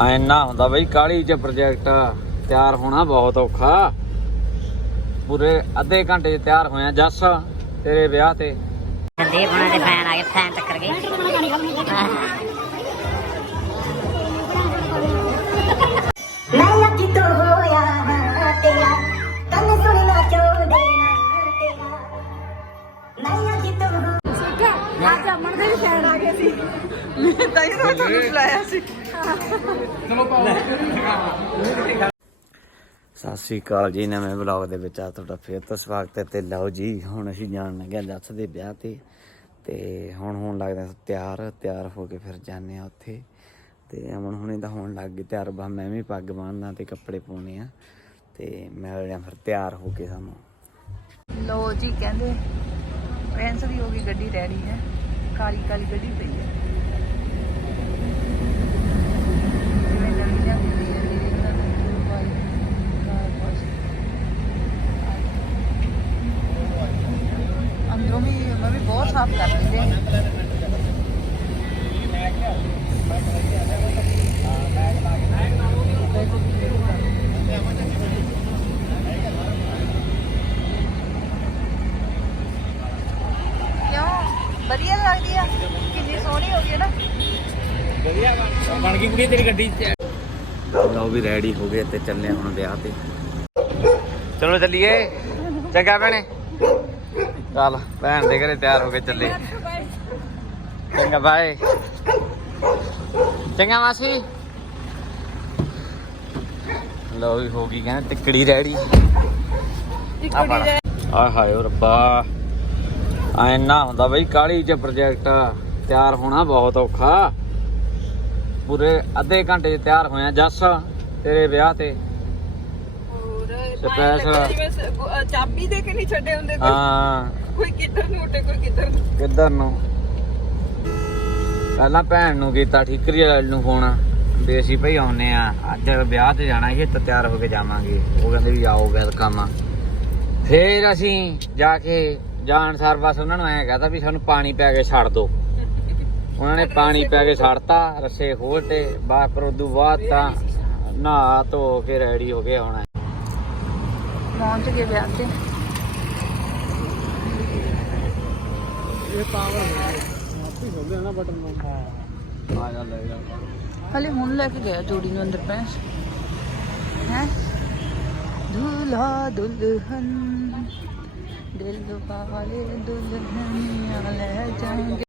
ਐਨਾ ਹੁੰਦਾ ਬਈ ਕਾਲੀ ਚ ਪ੍ਰੋਜੈਕਟ ਤਿਆਰ ਹੋਣਾ ਬਹੁਤ ਔਖਾ। ਪੂਰੇ ਅੱਧੇ ਘੰਟੇ 'ਚ ਤਿਆਰ ਹੋਇਆ ਜੱਸ ਤੇਰੇ ਵਿਆਹ ਤੇ। ਸੰਦੀਪ ਉਹਨਾਂ ਦੇ ਫੈਨ ਆ ਗਏ ਫੈਨ ਟੱਕਰ ਗਏ। ਮੈਂ ਅੱਜ ਤੋਂ ਹੋਇਆ ਤੇਰਾ ਕੰਨ ਸੁਣਨਾ ਚਾਹੁੰਦੇ ਨਾ ਤੇਰਾ। ਮੈਂ ਅੱਜ ਤੋਂ ਹੋ- ਅੱਜ ਅਮਨ ਦੇ ਵੀ ਫੈਨ ਆ ਗਏ ਸੀ। ਮੈਂ ਤਾਂ ਹੀ ਤੁਹਾਨੂੰ ਬੁਲਾਇਆ ਸੀ। ਸਤਿ ਸ੍ਰੀ ਅਕਾਲ ਜੀ ਨਵੇਂ ਵਲੌਗ ਦੇ ਵਿੱਚ ਆ ਤੁਹਾਡਾ ਫੇਰ ਤੋਂ ਸਵਾਗਤ ਹੈ ਤੇ ਲਓ ਜੀ ਹੁਣ ਅਸੀਂ ਜਾਣ ਲੱਗੇ ਜੱਸ ਦੇ ਵਿਆਹ ਤੇ। ਤੇ ਹੁਣ ਹੋਣ ਲੱਗਦਾ ਤਿਆਰ ਤਿਆਰ ਹੋ ਕੇ ਫਿਰ ਜਾਂਦੇ ਆ ਉੱਥੇ। ਤੇ ਅਮਨ ਹੁਣੇ ਤਾਂ ਹੋਣ ਲੱਗ ਗਏ ਤਿਆਰ ਬਾ ਮੈਂ ਵੀ ਪੱਗ ਬੰਨ੍ਹਦਾ ਤੇ ਕੱਪੜੇ ਪਾਉਣੇ ਆ। ਤੇ ਮਿਲਦੇ ਆ ਫਿਰ ਤਿਆਰ ਹੋ ਕੇ ਸਾਨੂੰ। ਲੋ ਜੀ ਕਹਿੰਦੇ ਪ੍ਰਿੰਸ ਦੀ ਹੋ ਗਈ ਗੱਡੀ ਰੈਡੀ ਹੈ। ਕਾਲੀ ਕਾਲੀ ਗੱਡੀ ਪਈ ਹੈ ਜਿਵੇਂ ਨਵੀਂ ਲਿਆਂਦੀ ਪਈ ਹੈ ਜੀ, ਇਹਨਾਂ ਨੂੰ blue ਵਾਲੀ ਕਾਰ ਵਾਸ਼। ਅੰਦਰੋਂ ਵੀ ਮੈਂ ਵੀ ਬਹੁਤ ਸਾਫ਼ ਕਰ ਦਿੰਦੇ ਆ। ਕਿਉਂ? ਵਧੀਆ ਲੱਗਦੀ ਆ? ਕਿੰਨੀ ਸੋਹਣੀ ਹੋ ਗਈ ਹੈ ਨਾ। ਬਣ ਗਈ ਕੁੜੀ ਤੇਰੀ ਗੱਡੀ। ਚ ਲਓ ਵੀ ਰੈਡੀ ਹੋ ਗਏ ਤੇ ਚੱਲੇ ਹੁਣ ਵਿਆਹ ਤੇ। ਚਲੋ ਚੱਲੀਏ। ਚੰਗਾ ਭੈਣੇ। ਚੱਲ ਭੈਣ ਦੇ ਘਰੇ ਤਿਆਰ ਹੋ ਕੇ ਚੱਲੇ। ਚੰਗਾ ਬਾਏ ਚੰਗਾ ਮਾਸੀ। ਲਓ ਵੀ ਹੋ ਗਈ ਕਹਿੰਦੇ ਟਿਕੜੀ ਰੈਡੀ। ਆ ਹਾਏ ਓ ਰੱਬਾ। ਐਨਾ ਹੁੰਦਾ ਬਈ ਕਾਲੀ ਚ ਪ੍ਰੋਜੈਕਟ ਤਿਆਰ ਹੋਣਾ ਬਹੁਤ ਔਖਾ। ਪੂਰੇ ਅੱਧੇ ਘੰਟੇ 'ਚ ਤਿਆਰ ਹੋਇਆ ਜੱਸ ਤੇਰੇ ਵਿਆਹ ਤੇ। Special. ਚਾਬੀ ਦੇ ਕੇ ਨਹੀਂ ਛੱਡੇ ਹੁੰਦੇ ਹਾਂ। ਕੋਈ ਕਿੱਧਰ ਨੂੰ ਉੱਟੇ ਕੋਈ ਕਿੱਧਰ ਨੂੰ। ਕਿੱਧਰ ਨੂੰ? ਪਹਿਲਾਂ ਭੈਣ ਨੂੰ ਕੀਤਾ ਠੀਕਰੀ ਵਾਲੇ ਨੂੰ ਫੋਨ। ਵੀ ਅਸੀਂ ਭਈ ਆਉਨੇ ਆ। ਅੱਜ ਵਿਆਹ ਤੇ ਜਾਣਾ ਸੀ ਤਾਂ ਤਿਆਰ ਹੋ ਕੇ ਜਾਵਾਂਗੇ। ਉਹ ਕਹਿੰਦੇ ਵੀ ਆਓ ਵੈਲਕਮ ਆ। ਫੇਰ ਅਸੀਂ ਜਾ ਕੇ ਜਾਣ ਸਾਰ ਬਸ ਉਹਨਾਂ ਨੂੰ ਐਂ ਕਹਤਾ ਵੀ ਸਾਨੂੰ ਪਾਣੀ ਪੈ ਕੇ ਛੱਡ ਦਿਓ ਉਹਨਾਂ ਨੇ ਪਾਣੀ ਪੈ ਕੇ ਛੱਡਤਾ ਰੱਸੇ ਖੋਲਤੇ ਬਾਅਦ ਪਰ ਉਦੋਂ ਬਾਅਦ ਤਾਂ ਨਹਾ ਧੋ ਕੇ ਰੈਡੀ ਹੋ ਕੇ ਆਉਣਾ ਪਹੁੰਚ ਗਏ ਵਿਆਹ ਤੇ। ਆ ਜਾ ਲੈ ਜਾ। ਹਲੇ ਹੁਣ ਲੈ ਕੇ ਗਿਆ ਜੋੜੀ ਨੂੰ ਅੰਦਰ ਪੈਸ ਹੈ? ਦੁल्हा ਦੁਲਹਨ ਦਿਲ ਵਾਲੇ ਦੁਲਹਨੀਆਂ ਲੈ ਜਾਣਗੇ।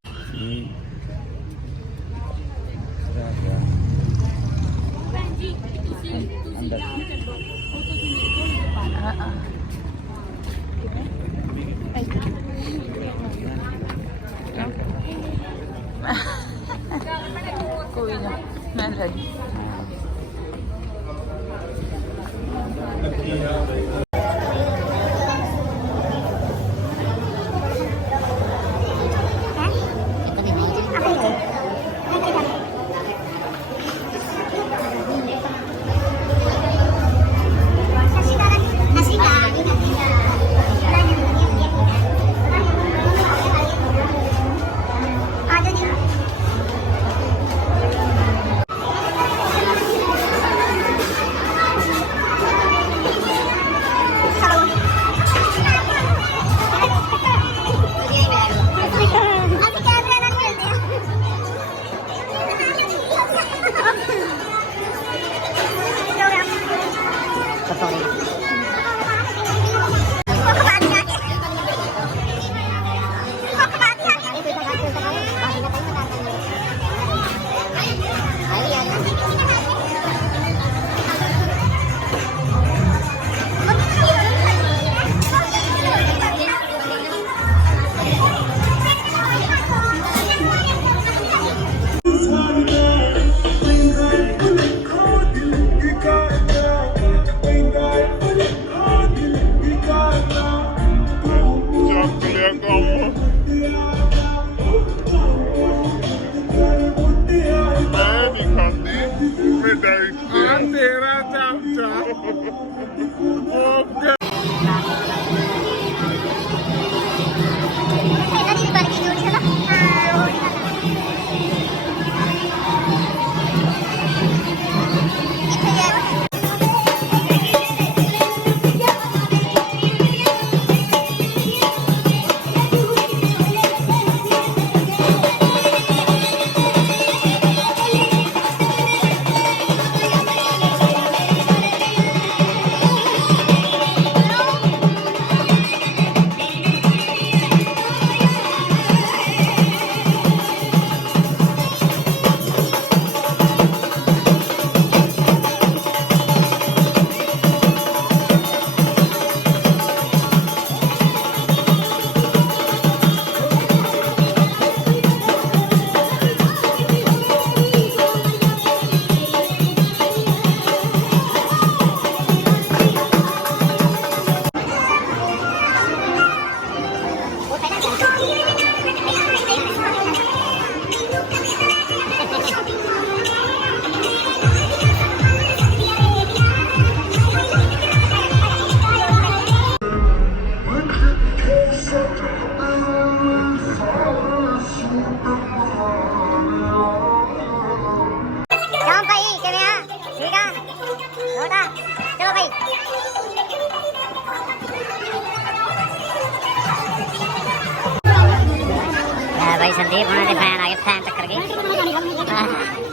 ਬਾਈ ਸੰਦੀਪ ਉਹਨਾਂ ਦੇ ਫੈਨ ਆ ਗਏ ਫੈਨ ਟੱਕਰ ਗਏ।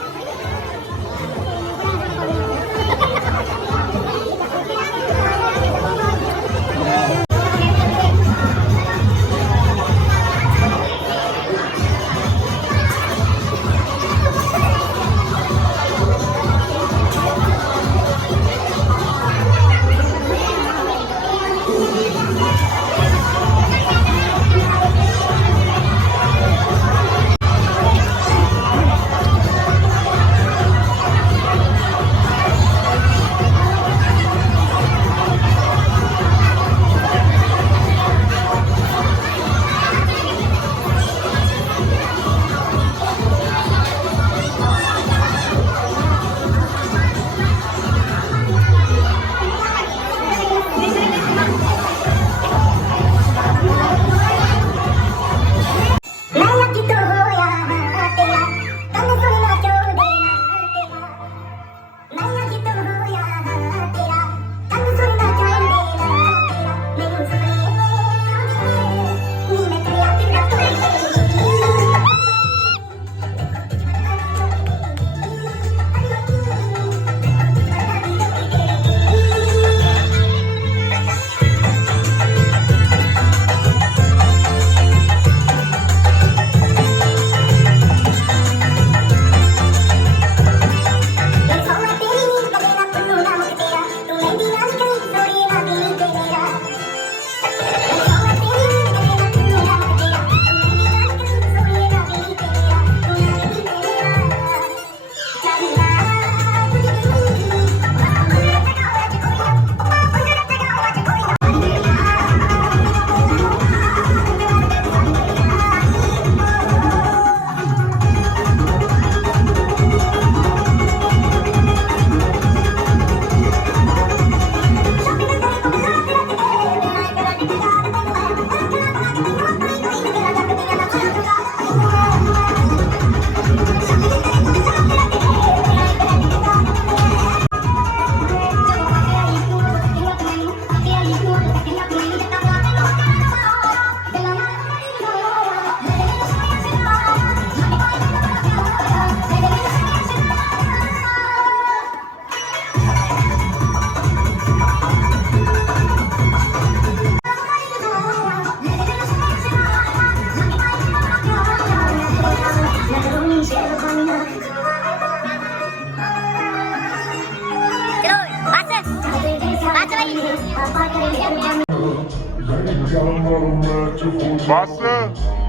ਬਸ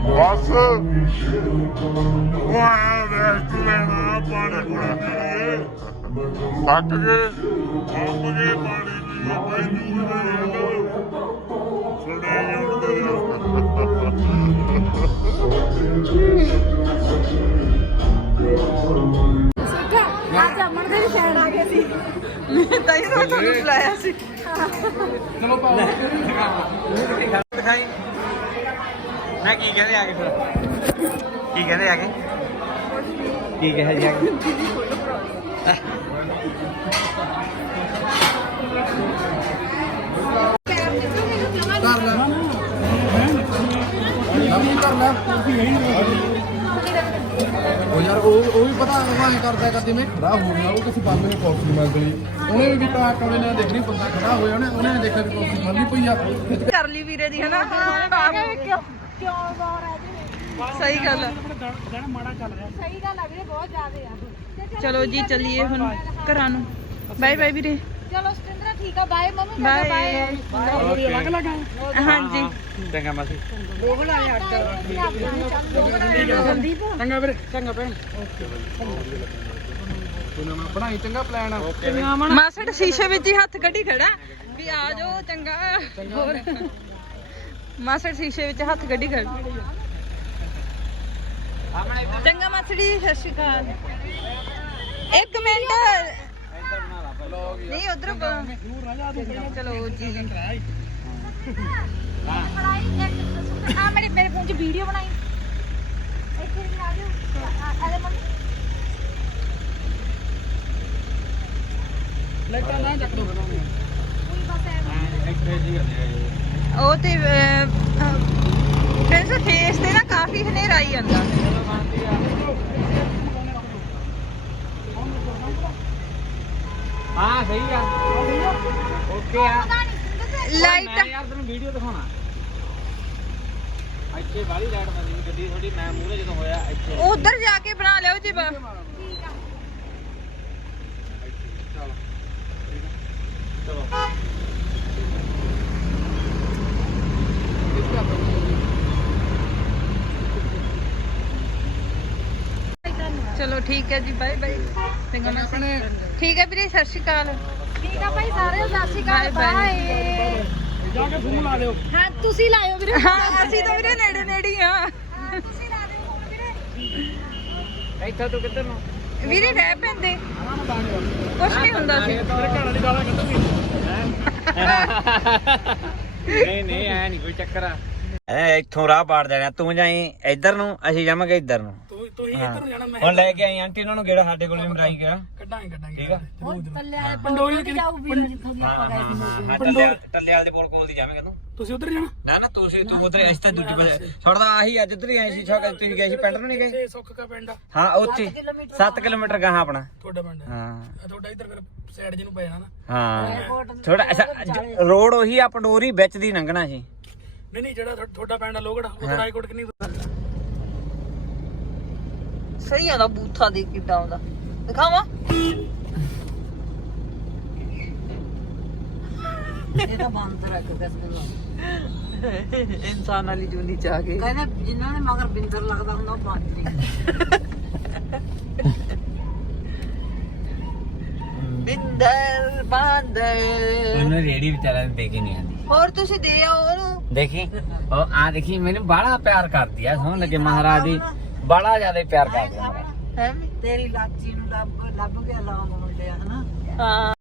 ਬਸ ਵਾਹ ਰੈਸਟ ਲੈਣਾ ਪਾਣੀ ਪੂਰਾ ਪੀਏ ਥੱਕ ਗਏ ਆਪ ਗਏ ਪਾਣੀ ਪੀਓ ਕੋਈ ਦੂਰ ਨਾ ਜਾਓ ਸੁਣੇ ਜੁੜਦੇ ਅੱਜ ਅਮਨ ਦੇ ਵੀ ਫੈਨ ਆ ਗਏ ਸੀ ਮੈਂ ਤਾਂ ਹੀ ਤੁਹਾਨੂੰ ਬੁਲਾਇਆ ਸੀ ਦਿਖਾਈ ਮੈਂ ਕੀ ਕਹਿੰਦੇ ਆ ਕੇ ਫਿਰ? ਕੀ ਕਹਿੰਦੇ ਆ ਕੇ? ਕੀ ਕਹੇ ਜੀ ਆ ਕੇ? ਉਹ ਯਾਰ ਉਹ ਉਹ ਵੀ ਪਤਾ ਉਹ ਐਂ ਕਰਦਾ ਕਰ ਜਿਵੇਂ ਖੜਾ ਹੋ ਗਿਆ ਉਹ ਕਿਸੇ ਬੰਦੇ ਨੇ ਕਾਫੀ ਮੰਗ ਲਈ। ਉਹਨੇ ਵੀ ਕੀਤਾ ਕਮੇ ਨੇ ਦੇਖਣੀ ਬੰਦਾ ਖੜਾ ਹੋਇਆ ਉਹਨੇ ਉਹਨੇ ਦੇਖਿਆ ਵੀ ਕਾਫੀ ਮੰਗੀ ਪਈ ਆ। ਕਰ ਲਈ ਵੀਰੇ ਦੀ ਹਨਾ? ਕਿਉਂ ਕਿਉਂ ਬਾਹਰ ਆ ਜੇ। ਸਹੀ ਗੱਲ ਹੈ ਸਹੀ ਗੱਲ ਆ ਵੀਰੇ ਬਹੁਤ ਜ਼ਿਆਦੇ ਆ। ਚਲੋ ਜੀ ਚੱਲੀਏ ਹੁਣ ਘਰਾਂ ਨੂੰ। ਬਾਏ ਬਾਏ ਵੀਰੇ। ਚਲੋ ਸਤਿੰਦਰਾ ਠੀਕ ਆ ਬਾਏ ਮੰਮੀ ਬਾਏ। ਅਲੱਗ ਅਲੱਗ ਹਾਂਜੀ। ਚੰਗਾ ਮਾਸੀ। ਚੰਗਾ ਵੀਰੇ ਚੰਗਾ ਭੈਣ। ਬਣਾਈ ਚੰਗਾ ਪਲਾਨ ਆ ਮਾਸੜ ਸ਼ੀਸ਼ੇ ਵਿੱਚ ਹੀ ਹੱਥ ਕੱਢੀ ਖੜਾ। ਵੀ ਆ ਜਾਓ ਚੰਗਾ। ਹੋਰ। ਮਾਸੜ ਸ਼ੀਸ਼ੇ ਵਿੱਚ ਹੱਥ ਕੱਢੀ ਖੜਾ। ਚੰਗਾ ਮਾਸੜੀ ਸਤਿ ਸ਼੍ਰੀ ਅਕਾਲ। ਇੱਕ ਮਿੰਟ। ਨਹੀਂ ਉਧਰ ਚਲੋ ਜੀ ਆ ਮੇਰੇ ਮੇਰੇ ਫੋਨ 'ਚ ਵੀਡੀਓ ਬਣਾਈ। ਇੱਥੇ ਵੀ ਆ ਜਾਓ। ਆ- ਆ ਲੈ ਮੰਮੀ। ਲੈਟਾ ਨਾ ਚੱਕ ਦੋ ਕੋਈ ਬਸ ਐ ਉਹ ਤੇ ਕਹਿੰਦੇ ਫੇਸ ਤੇ ਨਾ ਕਾਫੀ ਹਨੇਰਾ ਹੀ ਜਾਂਦਾ ਹਾਂ ਸਹੀ ਆ ਆ ਲਾਈਟ ਮੈਂ ਯਾਰ ਤੈਨੂੰ ਵੀਡੀਓ ਦਿਖਾਉਣਾ। ਇੱਥੇ ਬਾਹਲੀ ਲਾਈਟ ਬੰਦੀ ਸੀ ਗੱਡੀ ਥੋੜੀ ਮੈਂ ਮੂਹਰੇ ਜਦੋਂ ਹੋਇਆ ਇੱਥੇ। ਉਧਰ ਜਾ ਕੇ ਬਣਾ ਲਿਓ ਜੀ ਬਾ ਚਲੋ ਚਲੋ ਠੀਕ ਹੈ ਜੀ ਬਾਏ ਬਾਏ ਚੰਗਾ ਮੈਂ ਠੀਕ ਹੈ ਵੀਰੇ ਸਤਿ ਸ਼੍ਰੀ ਅਕਾਲ। ਠੀਕ ਆ ਭਾਈ ਸਾਰਿਆਂ ਨੂੰ ਸਤਿ ਸ਼੍ਰੀ ਅਕਾਲ Bye, bye. ਬਾਏ। ਜਾ ਕੇ ਫੋਨ ਲਾ ਦਿਓ। ਹਾਂ ਤੁਸੀਂ ਲਾਇਓ ਵੀਰੇ। ਹਾਂ ਅਸੀਂ ਤਾਂ ਵੀਰੇ ਨੇੜੇ ਨੇੜੇ ਹੀ ਆ ਤੁਸੀਂ ਲਾ ਦਿਓ ਫੋਨ ਵੀਰੇ ਇੱਥੇ ਤੂੰ ਕਿੱਧਰ ਨੂੰ? ਵੀਰੇ ਰਹਿ ਪੈਂਦੇ। ਕੁਛ ਨਹੀਂ ਹੁੰਦਾ ਸੀ। ਮੇਰੇ ਘਰ ਵਾਲੀ ਗਾਲਾਂ ਕੱਢੂਗੀ। ਨਹੀਂ ਨਹੀਂ ਐ ਨਹੀਂ ਕੋਈ ਚੱਕਰ ਆ। ਐ ਇੱਥੋਂ ਰਾਹ ਪਾੜ ਦੇਣਾ। ਤੂੰ ਜਾਈ ਇੱਧਰ ਨੂੰ ਅਸੀਂ ਜਾਵਾਂਗੇ ਇੱਧਰ ਨੂੰ। ਤੂੰ ਤੂੰ ਹੀ ਹਾਂ। ਇੱਧਰ ਨੂੰ ਜਾਣਾ ਮੈਂ ਹੁਣ ਲੈ ਕੇ ਆਈ ਆਂਟੀ ਉਹਨਾਂ ਨੂੰ ਗੇੜਾ ਸਾਡੇ ਕੋਲ ਮਰਾਈ ਗਿਆ। ਕੱਢਾਂਗੇ ਕੱਢਾਂਗੇ ਠੀਕ ਆ? ਪੰਡੋਰੀ ਕਿ ਹਾਂ ਹਾਂ ਟੱਲੇ ਟੱਲੇ ਵਾਲੇ ਦੇ ਕੋਲ ਕੋਲ ਦੀ ਜਾਵੇਂਗਾ ਤੂੰ। ਤੁਸੀਂ ਉਧਰ ਜਾਣਾ? ਨਾ ਨਾ ਤੁਸੀਂ ਤੂੰ ਉਧਰ ਅਸੀਂ ਤਾਂ ਦੂਜੀ ਪਾਸੇ ਛੋੜਦਾ ਆਹੀ ਅੱਜ ਉਧਰ ਹੀ ਆਏ ਸੀ ਛੋਕ ਤੁਸੀਂ ਗਏ ਸੀ ਪਿੰਡ ਨੂੰ ਨਹੀਂ ਗਏ? ਤੇ ਸੁੱਖ ਕਾ ਪਿੰਡ ਆ। ਹਾਂ ਉੱਥੇ 7 ਕਿਲੋਮੀਟਰ ਗਾਹਾਂ ਆਪਣਾ। ਤੁਹਾਡਾ ਪਿੰਡ ਆ। ਹਾਂ। ਆਹ ਤੁਹਾਡਾ ਇੱਧਰ ਫਿਰ ਸਾਈਡ ਜਿਹਨੂੰ ਪੈ ਜਾਣਾ ਨਾ। ਹਾਂ। ਥੋੜਾ ਰੋਡ ਉਹੀ ਆ ਪੰਡੋਰੀ ਵਿੱਚ ਦੀ ਲੰਘਣਾ ਸੀ। ਨਹੀਂ ਨਹੀਂ ਜਿਹੜਾ ਤੁਹਾਡਾ- ਤੁਹਾਡਾ ਪਿੰਡ ਆ ਲੋਗੜ ਉਧਰ ਰਾਈਕੋਟ ਕਿੰਨੀ ਸਹੀ ਆਉਂਦਾ ਬੂਥਾ ਦੇ ਕਿੱਦਾਂ ਆਉਂਦਾ। ਦਿਖਾਵਾਂ? ਇਹਦਾ ਬੰਦ ਰੱਖ ਕਿਸ ਇਨਸਾਨ ਵਾਲੀ ਜੂਨੀ ਚ ਆ ਕੇ ਕਹਿੰਦੇ ਜਿਨ੍ਹਾਂ ਨੇ ਮਗਰ ਬਿੰਦਰ ਲੱਗਦਾ ਹੁੰਦਾ ਉਹ ਬੰਦ ਨਹੀਂ ਬਿੰਦਰ ਬਾਂਦਰ। ਉਹਨੂੰ ਰੇੜੀ ਵਿਚਾਰਾ ਦੇ ਕੇ ਨਹੀਂ ਆਂਦੀ ਹੋਰ ਤੁਸੀਂ ਦੇ ਆਓ ਉਹਨੂੰ। ਦੇਖੀ? ਉਹ ਆ ਦੇਖੀ ਮੈਨੂੰ ਬੜਾ ਪਿਆਰ ਕਰਦੀ ਆ। ਸੋਹਣ ਲੱਗੇ ਮਹਾਰਾਜ ਦੀ। ਬੜਾ ਜ਼ਿਆਦਾ ਪਿਆਰ ਕਰਦੀ ਆ ਹੈ ਤੇਰੀ ਲਾਚੀ ਨੂੰ ਲੱਭ ਲੱਭ ਕੇ ਲਾਉਣ ਮੁੰਡਿਆ ਹਨਾ। ਹਾਂ।